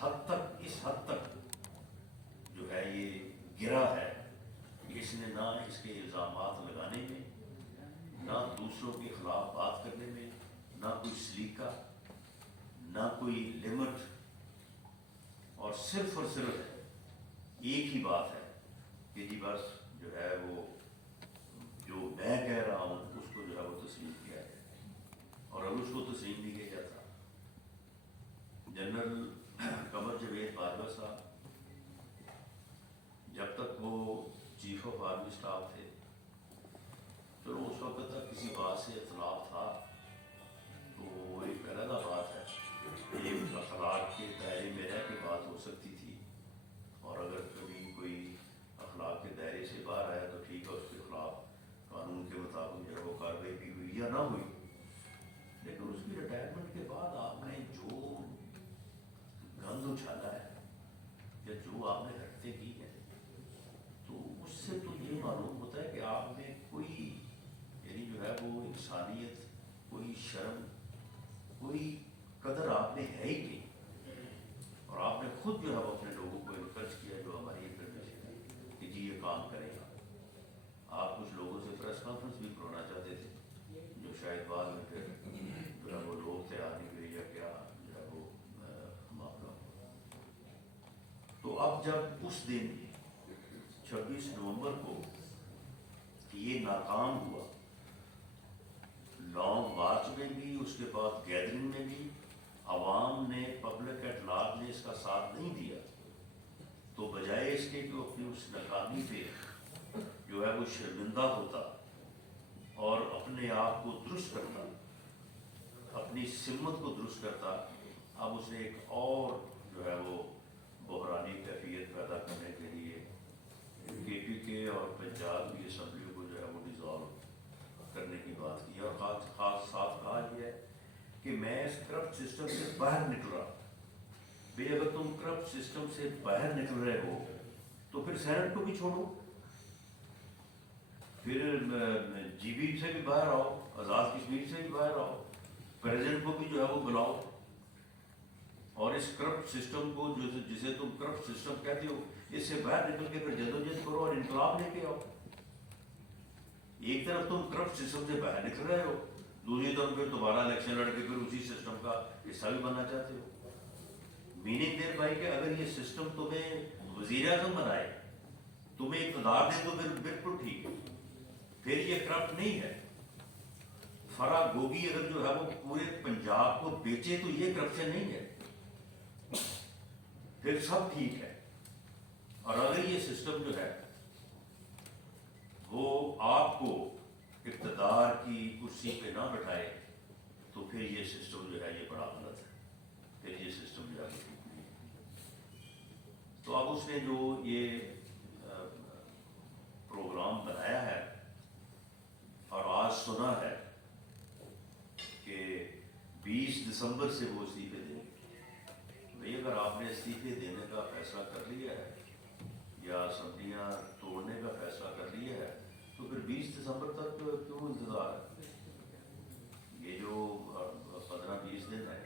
حد تک جو ہے یہ گرا ہے کہ اس نے نہ اس کے الزامات لگانے میں، نہ دوسروں کے خلاف بات کرنے میں، نہ کوئی سلیقہ، نہ کوئی لمٹ، اور صرف ایک ہی بات ہے کہ جی بس جو ہے وہ جو میں کہہ رہا ہوں اس کو جو ہے وہ تسلیم کیا ہے، اور اگر اس کو تسلیم نہیں کیا جاتا۔ جنرل قمر جاوید باجوہ صاحب جب تک وہ چیف آف آرمی اسٹاف تھے، چلو اس وقت تک کسی بات سے اختلاف تھا تو وہ ایک علیحدہ بات ہے، ایک اخلاق کے دائرے میں رہ کے بات ہو سکتی تھی، اور اگر کبھی کوئی اخلاق کے دائرے سے باہر آیا تو ٹھیک ہے، اس کے خلاف قانون کے مطابق جو ہے وہ کارروائی بھی ہوئی یا نہ ہوئی۔ لیکن اس کی ریٹائرمنٹ کے بعد آپ نے جو گند اچھالا ہے یا جو آپ نے حرکتیں کی ہیں، تو اس سے تو یہ معلوم ہوتا ہے کہ آپ میں کوئی یعنی جو ہے وہ انسانیت، کوئی شرم، کوئی قدر آپ میں ہے ہی نہیں، اور آپ نے خود جو ہے وہ اپنے لوگوں کو انکرج کیا جو ہماری انفارمیشن ہے کہ جی یہ کام کرے گا۔ آپ کچھ لوگوں سے پریس کانفرنس بھی کرانا چاہتے تھے، جو شاید بعد میں پھر جو ہے وہ لوگ تھے آنے کے یا کیا جو ہے وہ معاملہ ہوا۔ تو اب جب اس دن 26 نومبر کو یہ ناکام ہوا، لانگ مارچ میں بھی، اس کے بعد گیدرنگ میں بھی عوام نے، پبلک ایٹ لارج نے اس کا ساتھ نہیں دیا، تو بجائے اس کے کہ اپنی اس ناکامی پہ جو ہے وہ شرمندہ ہوتا اور اپنے آپ کو درست کرتا، اپنی سمت کو درست کرتا، اب اس نے ایک اور جو ہے وہ بحرانی کیفیت پیدا کرنے کے لیے کے پی کے اور پنجاب کی اسمبلیوں کو جو ہے وہ ڈیزالو کرنے کی بات کی، اور خاص ساتھ کہا یہ ہے کہ میں اس کرپٹ سسٹم سے باہر نکل رہا۔ بھئی اگر تم کرپٹ سسٹم سے باہر نکل رہے ہو تو پھر سینٹ کو بھی چھوڑو، پھر جی بی سے بھی باہر آؤ، آزاد کشمیر سے بھی باہر آؤ، پریزیڈنٹ کو بھی جو ہے وہ بلاؤ، اور اس کرپٹ سسٹم کو جسے تم کرپٹ سسٹم کہتے ہو اس سے باہر نکل کے پھر جدوجہد کرو اور انقلاب لے کے آؤ۔ ایک طرف تم کرپٹ سسٹم سے باہر نکل رہے ہو، دوسری طرف پھر دوبارہ الیکشن لڑ کے پھر اسی سسٹم کا حصہ بھی بننا چاہتے ہو۔ میننگ دیر بھائی کہ اگر یہ سسٹم تمہیں وزیر اعظم بنائے، تمہیں اقتدار دے تو پھر بالکل ٹھیک ہے، پھر یہ کرپٹ نہیں ہے۔ فرا گوگی اگر جو ہے وہ پورے پنجاب کو بیچے تو یہ کرپشن نہیں ہے، پھر سب ٹھیک ہے۔ اور اگر یہ سسٹم جو ہے وہ آپ کو اقتدار کی کرسی پہ نہ بٹھائے تو پھر یہ سسٹم جو ہے یہ بڑا غلط ہے، پھر یہ سسٹم جو ہے وہ ٹھیک نہیں ہے۔ تو اب اس نے جو یہ پروگرام بنایا ہے اور آج سنا ہے کہ 20 دسمبر سے وہ استعفے دیں گے، بھئی اگر آپ نے استعفے دینے کا فیصلہ کر لیا ہے یا اسمبلیاں توڑنے کا فیصلہ کر لیا ہے تو پھر 20 دسمبر تک کیوں انتظار ہے؟ یہ جو 15-20 دن ہے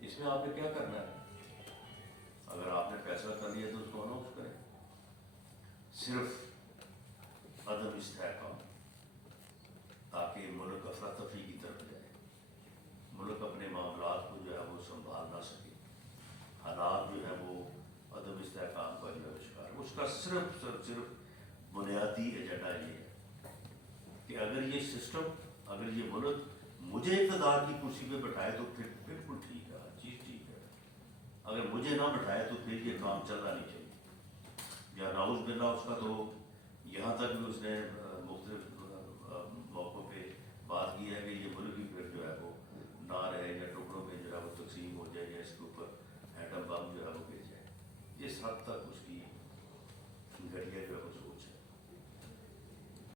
اس میں آپ نے کیا کرنا ہے؟ اگر آپ نے فیصلہ کر لیا تو اس کو اناؤنس کریں۔ صرف عدم استحکام تاکہ ملک افراتفری کی طرف جائے، ملک اپنے معاملات کو جو ہے وہ سنبھال نہ سکے، حالات جو ہے وہ عدم استحکام کا جو ہے شکار، اس کا صرف بنیادی ایجنڈا یہ ہے کہ اگر یہ سسٹم، اگر یہ ملک مجھے اقتدار کی کرسی پہ بٹھائے تو پھر بالکل ٹھیک ہے، ہر چیز ٹھیک ہے، اگر مجھے نہ بٹھائے تو پھر یہ کام چلنا نہیں چاہیے۔ یا نعوذ باللہ اس کا تو یہاں تک بھی اس نے مختلف موقعوں پہ بات کی ہے کہ یہ ملک ہی پھر جو ہے وہ نہ رہے یا ٹکڑوں میں جو ہے وہ تقسیم ہو جائے یا اس کے اوپر ایٹم بم جو ہے وہ گر جائے۔ اس حد تک اس کی گھٹیا جو